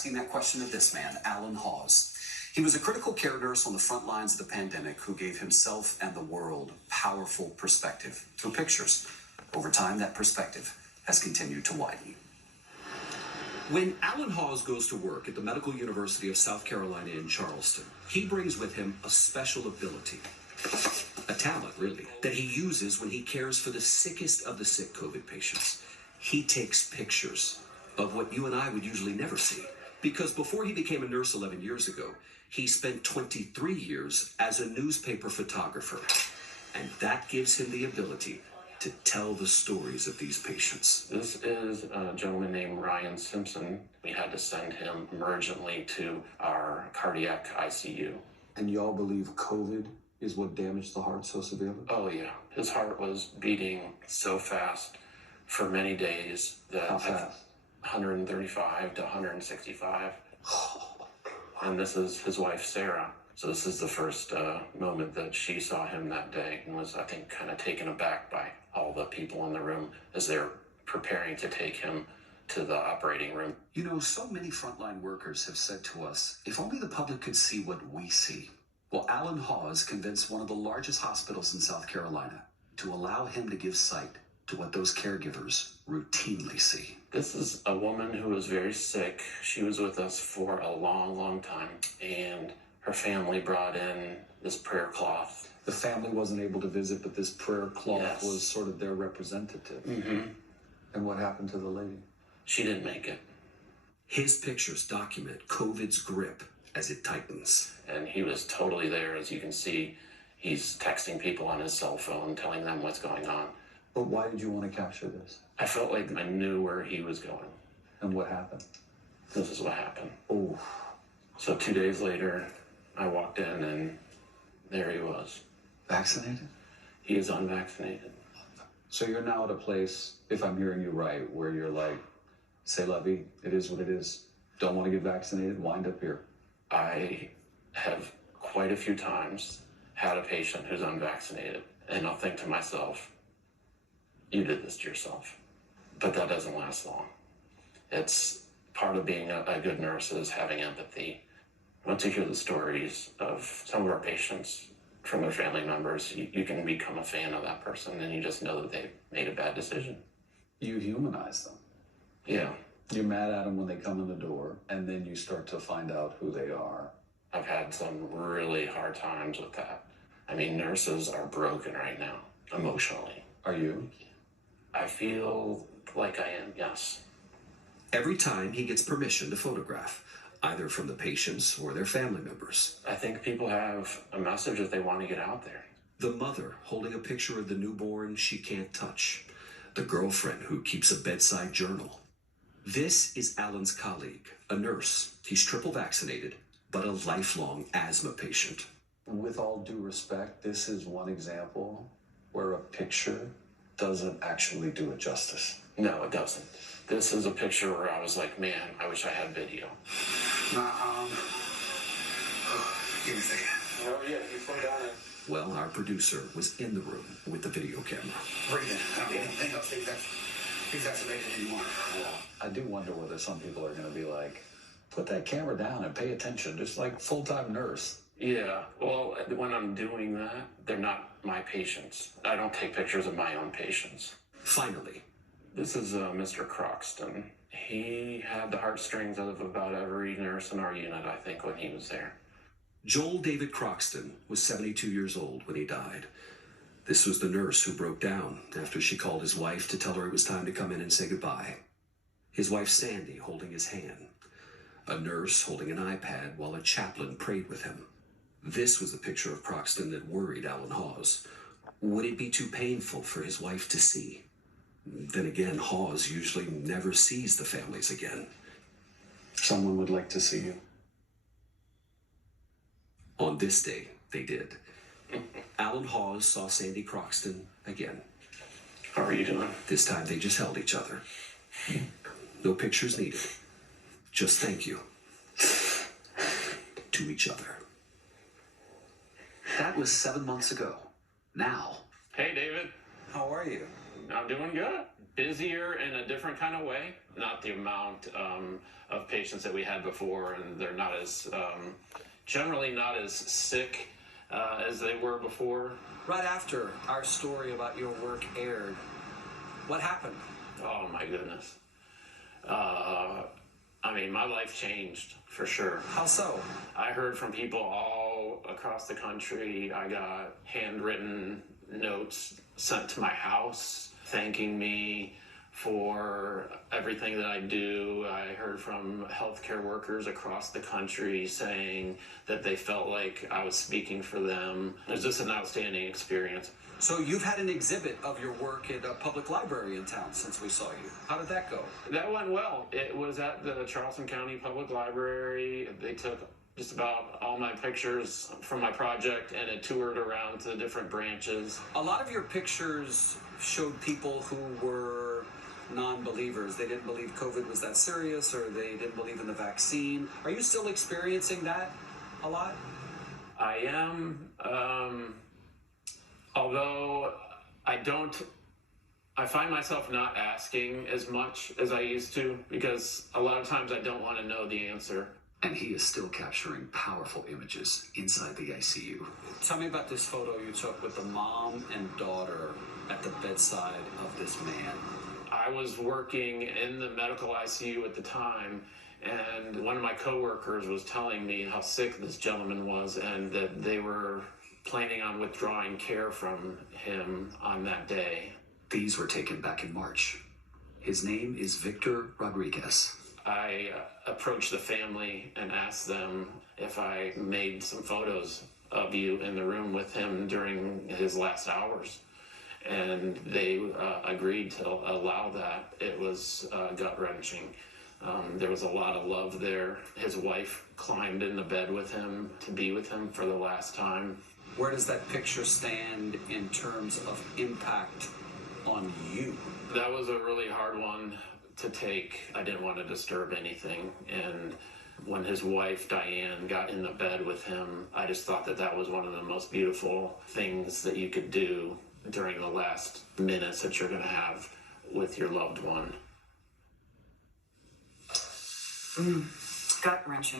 Asking that question of this man, Allan Hawes. He was a critical care nurse on the front lines of the pandemic who gave himself and the world powerful perspective through pictures. Over time, that perspective has continued to widen. When Allan Hawes goes to work at the Medical University of South Carolina in Charleston, he brings with him a special ability, a talent, really, that he uses when he cares for the sickest of the sick COVID patients. He takes pictures of what you and I would usually never see. Because before he became a nurse 11 years ago, he spent 23 years as a newspaper photographer. And that gives him the ability to tell the stories of these patients. This is a gentleman named Ryan Simpson. We had to send him emergently to our cardiac ICU. And y'all believe COVID is what damaged the heart so severely? Oh yeah, his heart was beating so fast for many days that... How fast? 135 to 165. And this is his wife, Sarah. So this is the first moment that she saw him that day and was, I think, kind of taken aback by all the people in the room as they're preparing to take him to the operating room. You know, so many frontline workers have said to us, if only the public could see what we see. Well, Allan Hawes convinced one of the largest hospitals in South Carolina to allow him to give sight to what those caregivers routinely see. This is a woman who was very sick. She was with us for a long, long time, and her family brought in this prayer cloth. The family wasn't able to visit, but this prayer cloth Yes. was sort of their representative. Mm-hmm. And what happened to the lady? She didn't make it. His pictures document COVID's grip as it tightens. And he was totally there. As you can see, he's texting people on his cell phone, telling them what's going on. But why did you want to capture this? I felt like I knew where he was going. And what happened? This is what happened. Oh. So 2 days later, I walked in and there he was. Vaccinated? He is unvaccinated. So you're now at a place, if I'm hearing you right, where you're like, c'est la vie, it is what it is. Don't want to get vaccinated, wind up here. I have quite a few times had a patient who's unvaccinated, and I'll think to myself, you did this to yourself. But that doesn't last long. It's part of being a good nurse is having empathy. Once you hear the stories of some of our patients from their family members, you can become a fan of that person, and you just know that they made a bad decision. You humanize them. Yeah. You're mad at them when they come in the door, and then you start to find out who they are. I've had some really hard times with that. I mean, nurses are broken right now, emotionally. Are you? I feel like I am, yes. Every time he gets permission to photograph, either from the patients or their family members. I think people have a message that they want to get out there. The mother holding a picture of the newborn she can't touch. The girlfriend who keeps a bedside journal. This is Allan's colleague, a nurse. He's triple vaccinated, but a lifelong asthma patient. With all due respect, this is one example where a picture doesn't actually do it justice. No, it doesn't. This is a picture where I was like, man, I wish I had video. Give me a second. Oh, yeah, you slow down. Well, our producer was in the room with the video camera. Breathe in. I don't think I'll think that's exacerbated anymore. I do wonder whether some people are going to be like, put that camera down and pay attention, just like full-time nurse. Yeah, well, when I'm doing that, they're not my patients. I don't take pictures of my own patients. Finally, this is Mr. Croxton. He had the heartstrings of about every nurse in our unit, I think, when he was there. Joel David Croxton was 72 years old when he died. This was the nurse who broke down after she called his wife to tell her it was time to come in and say goodbye. His wife Sandy holding his hand. A nurse holding an iPad while a chaplain prayed with him. This was the picture of Croxton that worried Allan Hawes. Would it be too painful for his wife to see? Then again, Hawes usually never sees the families again. Someone would like to see you. On this day, they did. Allan Hawes saw Sandy Croxton again. How are you doing? This time they just held each other. No pictures needed. Just thank you to each other. That was 7 months ago. Now. Hey, David. How are you? I'm doing good. Busier in a different kind of way. Not the amount of patients that we had before, and they're not as, generally not as sick as they were before. Right after our story about your work aired, what happened? Oh my goodness. I mean, my life changed for sure. How so? I heard from people all across the country. I got handwritten notes sent to my house thanking me for everything that I do. I heard from healthcare workers across the country saying that they felt like I was speaking for them. It was just an outstanding experience. So you've had an exhibit of your work at a public library in town since we saw you. How did that go? That went well. It was at the Charleston County Public Library. They took just about all my pictures from my project and it toured around to the different branches. A lot of your pictures showed people who were non-believers. They didn't believe COVID was that serious, or they didn't believe in the vaccine. Are you still experiencing that a lot? I am, although I find myself not asking as much as I used to, because a lot of times I don't want to know the answer. And he is still capturing powerful images inside the ICU. Tell me about this photo you took with the mom and daughter at the bedside of this man. I was working in the medical ICU at the time, and one of my coworkers was telling me how sick this gentleman was and that they were planning on withdrawing care from him on that day. These were taken back in March. His name is Victor Rodriguez. I approached the family and asked them if I made some photos of you in the room with him during his last hours. And they agreed to allow that. It was gut-wrenching. There was a lot of love there. His wife climbed into bed with him to be with him for the last time. Where does that picture stand in terms of impact on you? That was a really hard one to take. I didn't want to disturb anything. And when his wife, Diane, got in the bed with him, I just thought that that was one of the most beautiful things that you could do during the last minutes that you're going to have with your loved one. Gut-wrenching.